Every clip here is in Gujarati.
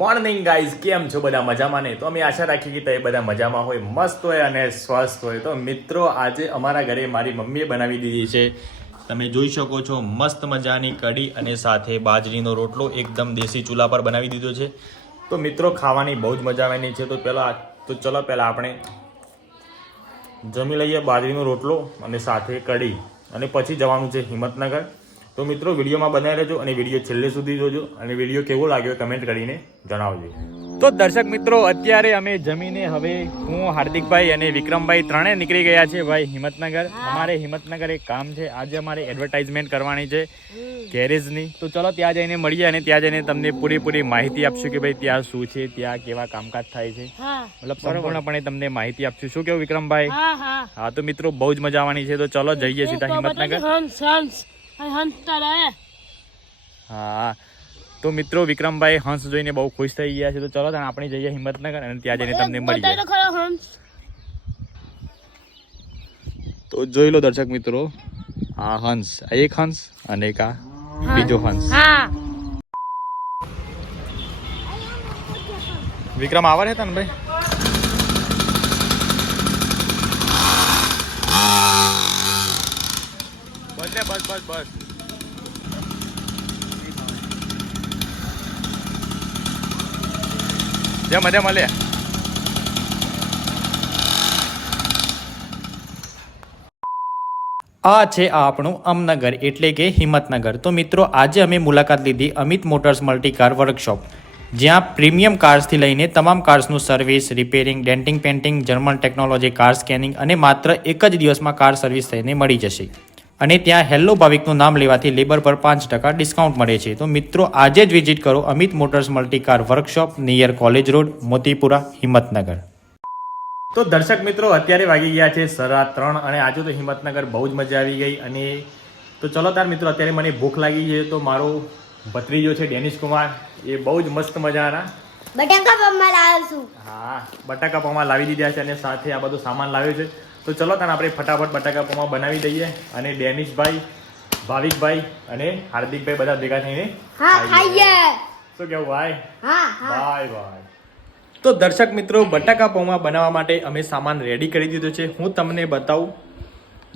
મોર્નિંગ ગાઈઝ, કેમ છો બધા મજામાં? ને તો અમે આશા રાખીએ કે તમે બધા મજામાં હોય, મસ્ત હોય અને સ્વસ્થ હોય. તો મિત્રો, આજે અમારા ઘરે મારી મમ્મીએ બનાવી દીધી છે, તમે જોઈ શકો છો, મસ્ત મજાની કઢી અને સાથે બાજરીનો રોટલો એકદમ દેશી ચૂલા પર બનાવી દીધો છે. તો મિત્રો, ખાવાની બહુ જ મજા આવવાની છે. તો ચલો પહેલાં આપણે જમી લઈએ બાજરીનો રોટલો અને સાથે કઢી, અને પછી જવાનું છે હિંમતનગર. તો મિત્રો, વિડીયોમાં બનાવી રહેજો અને વિડીયો છેલ્લે સુધી જોજો, અને વિડીયો કેવો લાગ્યો કમેન્ટ કરીને જણાવજો. તો દર્શક મિત્રો, અત્યારે અમે જમીને હવે હું, હાર્દિકભાઈ અને વિક્રમભાઈ ત્રણે નીકળી ગયા છે ભાઈ હિંમતનગર. અમારે હિંમતનગર એક કામ છે, આજે અમારે એડવર્ટાઇઝમેન્ટ કરવાની છે ગેરેજની. તો ચલો ત્યાં જઈને મળીએ અને ત્યાં જઈને તમને પૂરી માહિતી આપશું કે ભાઈ ત્યાં શું છે, ત્યાં કેવા કામકાજ થાય છે, મતલબ સંપૂર્ણપણે તમને માહિતી આપશું. શું કેવું વિક્રમભાઈ? હા તો મિત્રો, બહુ જ મજા આવવાની છે. તો ચલો જઈએ સીધા હિંમતનગર. હા તો મિત્રો, વિક્રમભાઈ હંસ જોઈને બહુ ખુશ થઈ ગયા છે. તો ચલો આપણે જઈએ હિંમતનગર અને ત્યાં જઈને તમને મળીએ. તો જોઈ લો દર્શક મિત્રો, આ હંસ, એક હંસ અને એક આ બીજો હંસ. વિક્રમ આવા હતા ને ભાઈ? બસ જે મજા મળે. આ છે આપણું અમનગર એટલે કે હિંમતનગર. તો મિત્રો, આજે અમે મુલાકાત લીધી Amit motors multi car workshop, જ્યાં પ્રીમિયમ કાર્સથી લઈને તમામ કાર્સનું service, repairing, denting, painting, German technology, car scanning અને માત્ર એક જ દિવસમાં કાર સર્વિસ થઈને મળી જશે. અને ત્યાં હેલ્લો ભાવિકનું નામ લેવાથી લેબર પર 5% ડિસ્કાઉન્ટ મળે છે. તો મિત્રો, આજે જ વિઝિટ કરો Amit motors multi car workshop, near college road, Motipura, Himmatnagar. તો દર્શક મિત્રો, અત્યારે વાગી ગયા છે 3:30 અને આજે તો હિંમતનગર બહુ જ મજા આવી ગઈ. અને તો ચલો તાર મિત્રો, અત્યારે મને ભૂખ લાગી છે. તો મારો ભત્રીજો છે ડેનિશ કુમાર, એ બહુ જ મસ્ત મજાના બટાકા પૌવા લાવ્યો છું. હા, બટાકા પૌવા લાવી દીધા છે અને સાથે આ બધું સામાન લાવ્યો છે. તો ચલો તાને આપણે ફટાફટ બટાકા પૌવા બનાવી દઈએ અને ડેનિશભાઈ, ભાવિકભાઈ અને હાર્દિકભાઈ બધા ભેગા થઈને ખાઈએ. શું કેવું ભાઈ? બાય. તો દર્શક મિત્રો, બટાકા પૌવા બનાવવા માટે અમે સામાન રેડી કરી દીધો છે. હું તમને બતાવું,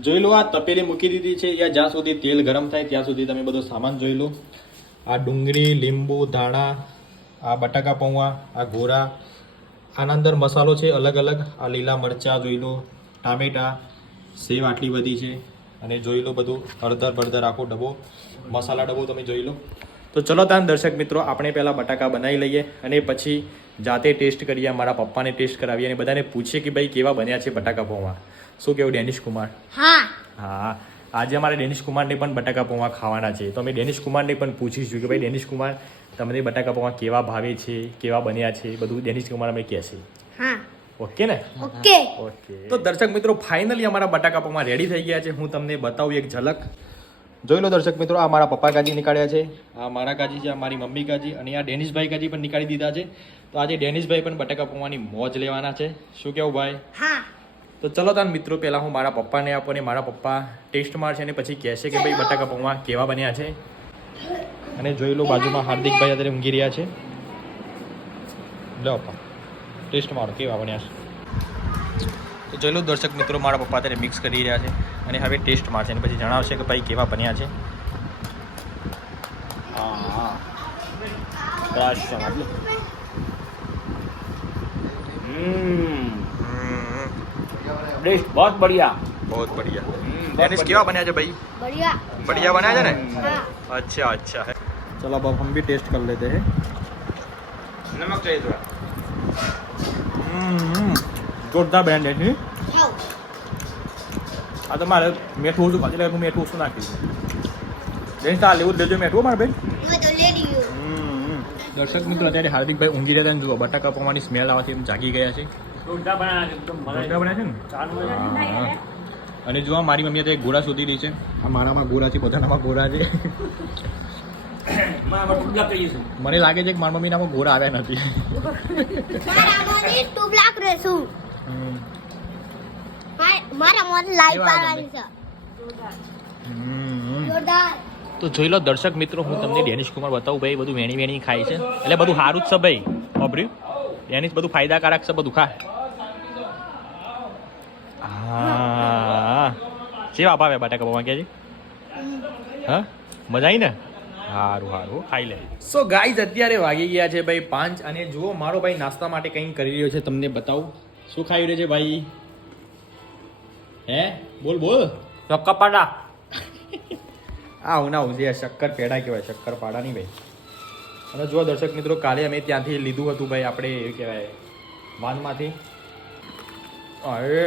જોઈ લો, આ તપેલી મૂકી દીધી છે. યા જ્યાં સુધી તેલ ગરમ થાય ત્યાં સુધી તમે બધો સામાન જોઈ લો. આ ડુંગળી, લીંબુ, ધાણા, આ બટાકા પૌવા, આ ગોરા, આના અંદર મસાલો છે અલગ અલગ. આ લીલા મરચાં જોઈ લો, ટામેટા, સેવ આટલી બધી છે, અને જોઈ લો બધું હળદર આખો ડબ્બો, મસાલા ડબ્બો તમે જોઈ લો. તો ચલો તાન દર્શક મિત્રો, આપણે પહેલાં બટાકા બનાવી લઈએ અને પછી જાતે ટેસ્ટ કરીએ. મારા પપ્પાને ટેસ્ટ કરાવીએ અને બધાને પૂછીએ કે ભાઈ કેવા બન્યા છે બટાકા પૌવા. શું કેવું ડેનિશ કુમાર? હા, આજે અમારે ડેનિશ કુમારને પણ બટાકા પૌવા ખાવાના છે. તો અમે ડેનિશ કુમારને પણ પૂછીશું કે ભાઈ ડેનિશ કુમાર, તમને બટાકા પૌવા કેવા ભાવે છે, કેવા બન્યા છે, બધું ડેનિશ કુમાર અમે કહેશે. ઓકે ને? ઓકે. તો દર્શક મિત્રો, ફાઇનલી અમારા બટાકા પૌવા રેડી થઈ ગયા છે. હું તમને બતાવું એક ઝલક. જોઈ લો દર્શક મિત્રો, આ મારા પપ્પા કાજી નીકાળ્યા છે, આ મારા કાજી છે, આ મારી મમ્મી કાજી, અને આ ડેનિશભાઈ કાજી પણ નીકાળી દીધા છે. તો આજે ડેનિશભાઈ પણ બટાકા પૌવાની મોજ લેવાના છે. શું કેવું ભાઈ? તો ચલો તાન મિત્રો, પહેલાં હું મારા પપ્પાને આપું અને મારા પપ્પા ટેસ્ટ મારશે અને પછી કહેશે કે ભાઈ બટાકા પૌવા કેવા બન્યા છે. અને જોઈ લો, બાજુમાં હાર્દિકભાઈ અત્યારે ઊંઘી રહ્યા છે. લો પપ્પા, ટેસ્ટ મારો કેવા બન્યા છે. તો જોઈ લો દર્શક મિત્રો, મારા પપ્પા અત્યારે મિક્સ કરી રહ્યા છે અને હવે ટેસ્ટ મારશે અને પછી જણાવશે કે ભાઈ કેવા બન્યા છે. बहुत बढ़िया. डेनिश केवा बन्या છે भाई? बढ़िया बना है ना? अच्छा है. चलो अब हम भी टेस्ट कर लेते हैं. नमक चाहिए थोड़ा. जोरदार बना है. આ તો મારે મીઠું ઓછું ખાતી લાગે, હું મીઠું ઓછું નાખીશ. ડેનિશ આ લેવું લેજો મીઠું મારે ભાઈ. દર્શક મિત્રો, અત્યારે હાર્દિકભાઈ ઊંઘી રહ્યા હતા. જુઓ, બટાકા પૌવાની સ્મેલ આવવાથી જાગી ગયા છે. જોરદાર બન્યા છે ને? અને જો મારી મમ્મી અત્યારે ગોળા શોધી રહી છે. આ મારામાં ગોળા છે, બધાનામાં ગોળા છે. મને લાગે છે કે મારી મમ્મી નામાં ગોળા આવ્યા નથી. મારા મોઢે લાઈટ પાડવાની છે. જોરદાર. તો જોઈ લો દર્શક મિત્રો, હું તમને ડેનિશ કુમાર બતાવું ભાઈ, બધું વેણી વેણી ખાય છે, એટલે બધું સારું જ છે ભાઈ. વાપર્યું ડેનિશ, બધું ફાયદાકારક છે, બધું ખા. હા, કેવા ભાવે બટાકા પૌવા કે છે? હા, મજા આવી ને? સારું સારું, ખાઈ લે. સો ગાઈઝ, અત્યારે વાગી ગયા છે ભાઈ 5, અને જુઓ મારો ભાઈ નાસ્તા માટે કંઈક કરી રહ્યો છે, તમને બતાવું શું ખાઈ રહ્યો છે ભાઈ. હે, બોલ બોલ. ચોક્કપાડા. આવું ના આવું છે, શક્કર પેડા કહેવાય, શક્કર પાડા નહીં ભાઈ. અને જુઓ દર્શક મિત્રો, કાલે અમે ત્યાંથી લીધું હતું ભાઈ, આપણે એ કહેવાય વાનમાંથી. અરે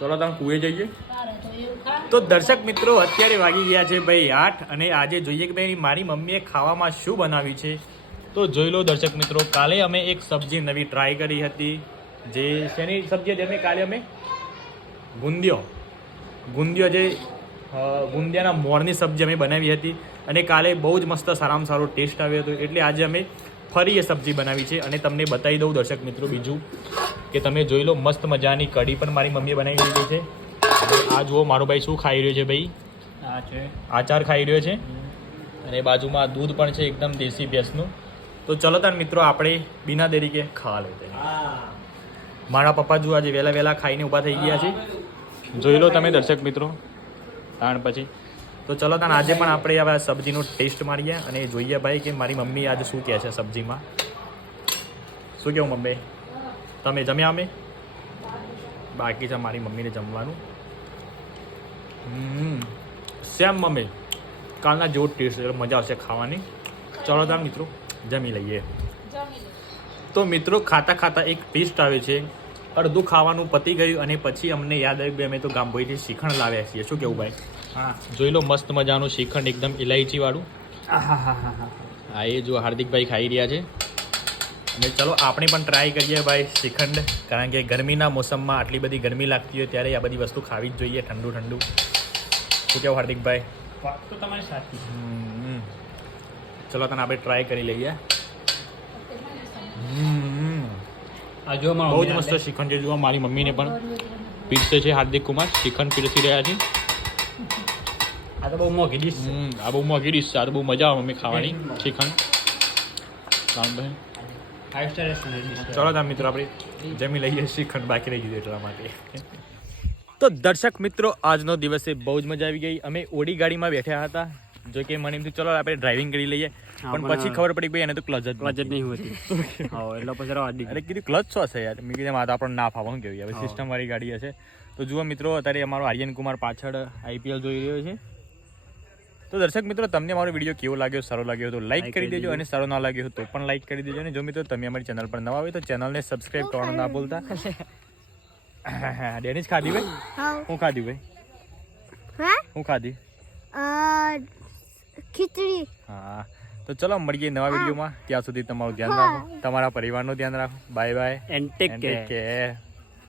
ચલો તમે કુએ જઈએ. તો દર્શક મિત્રો, અત્યારે વાગી ગયા છે ભાઈ 8, અને આજે જોઈએ કે ભાઈ મારી મમ્મીએ ખાવામાં શું બનાવ્યું છે. તો જોઈ લો દર્શક મિત્રો, કાલે અમે એક સબ્જી નવી ટ્રાય કરી હતી. જે શેની સબ્જી હતી? કાલે અમે ગુંદિયો જે ગુંદિયાના મોરની સબ્જી અમે બનાવી હતી, અને કાલે બહુ જ મસ્ત સારામાં સારો ટેસ્ટ આવ્યો હતો. એટલે આજે અમે ફરી એ સબ્જી બનાવી છે, અને તમને બતાવી દઉં દર્શક મિત્રો બીજું કે તમે જોઈ લો, મસ્ત મજાની કઢી પણ મારી મમ્મીએ બનાવી દીધી છે. આ જુઓ મારો ભાઈ શું ખાઈ રહ્યો છે ભાઈ, આ છે આચાર ખાઈ રહ્યો છે, અને બાજુમાં દૂધ પણ છે એકદમ દેશી ભેંસનું. તો ચલો તાર મિત્રો, આપણે બિના દેરી કે ખાવા લેते हैं. મારા પપ્પા જુઓ આજે વહેલા વહેલા ખાઈને ઊભા થઈ ગયા છે, જોઈ લો તમે દર્શક મિત્રો. તાણ પછી તો ચલો તાન આજે પણ આપણે હવે સબ્જીનો ટેસ્ટ મારીએ અને જોઈએ ભાઈ કે મારી મમ્મી આજે શું કહે છે સબ્જીમાં. શું કહું મમ્મી, તમે જમ્યા? અમે બાકી છે મારી મમ્મીને જમવાનું. સેમ મમ્મી, કાલના જેવો ટેસ્ટ છે, મજા આવશે ખાવાની. ચલો તાન મિત્રો જમી લઈએ. તો મિત્રો ખાતા ખાતા એક ટેસ્ટ આવે છે, અડધું ખાવાનું પતી ગયું, અને પછી અમને યાદ આવ્યું કે અમે તો ગામભાઈથી શ્રીખંડ લાવ્યા છીએ. શું કેવું ભાઈ? હા, જોઈ લો મસ્ત મજાનું શ્રીખંડ, એકદમ ઇલાયચી વાળું. હા, એ જો હાર્દિકભાઈ ખાઈ રહ્યા છે. અને ચલો આપણે પણ ટ્રાય કરીએ ભાઈ શ્રીખંડ, કારણ કે ગરમીના મોસમમાં આટલી બધી ગરમી લાગતી હોય ત્યારે આ બધી વસ્તુ ખાવી જ જોઈએ, ઠંડુ ઠંડુ. શું કેવું હાર્દિકભાઈ? વાત તો તમારી સાચી. ચલો તને આપણે ટ્રાય કરી લઈએ. આ જો મારો બહુ જ મસ્ત શ્રીખંડ છે. જુઓ મારી મમ્મીને પણ પીરસે છે હાર્દિક કુમાર, શ્રીખંડ પીરસી રહ્યા છે. આ તો બહુ મોંઘી ડીશ છે. આ બહુ મોંઘી ડીશ છે, આ તો બહુ મજા આવે મમ્મી ખાવાની shrikhand. Rambhai 5 star restaurant dish. ચલો તાર મિત્રો આપણે જમી લઈએ, શ્રીખંડ બાકી રહી ગયું એટલા માટે. તો દર્શક મિત્રો, આજનો દિવસે બહુ જ મજા આવી ગઈ. અમે ઓડી ગાડીમાં બેઠા હતા, જો કે મને એમ થયું ચલો આપણે ડ્રાઇવિંગ કરી લઈએ, પણ પછી ખબર પડી ભાઈ એને તો ક્લચ જ નહીં હોતી. હા, એટલે પછી રવા દીધી. અરે કીધું ક્લચ શું હશે યાર, મેં કીધું મારે આપણને ના ફાવવા શું કહેવાય, હવે સિસ્ટમ વાળી ગાડી હશે. તો જુઓ મિત્રો, અત્યારે અમારો આર્યન કુમાર પાછળ IPL જોઈ રહ્યો છે. તો દર્શક મિત્રો, તમને મારો વિડીયો કેવો લાગ્યો, સારો લાગ્યો તો લાઈક કરી દેજો, અને સારો ના લાગ્યો તો પણ લાઈક કરી દેજો. અને જો મિત્રો તમે અમારી ચેનલ પર નવા હોય તો ચેનલને સબસ્ક્રાઇબ કરવાનું ના ભૂલતા. ડેનિશ ખાધી ભાઈ? હું ખાધી ભાઈ? હું ખાધી? ખીચડી. હા, તો ચલો મળીએ નવા વિડીયોમાં. ત્યાં સુધી તમારું ધ્યાન રાખો, તમારા પરિવારનું ધ્યાન રાખો. Bye bye and take care.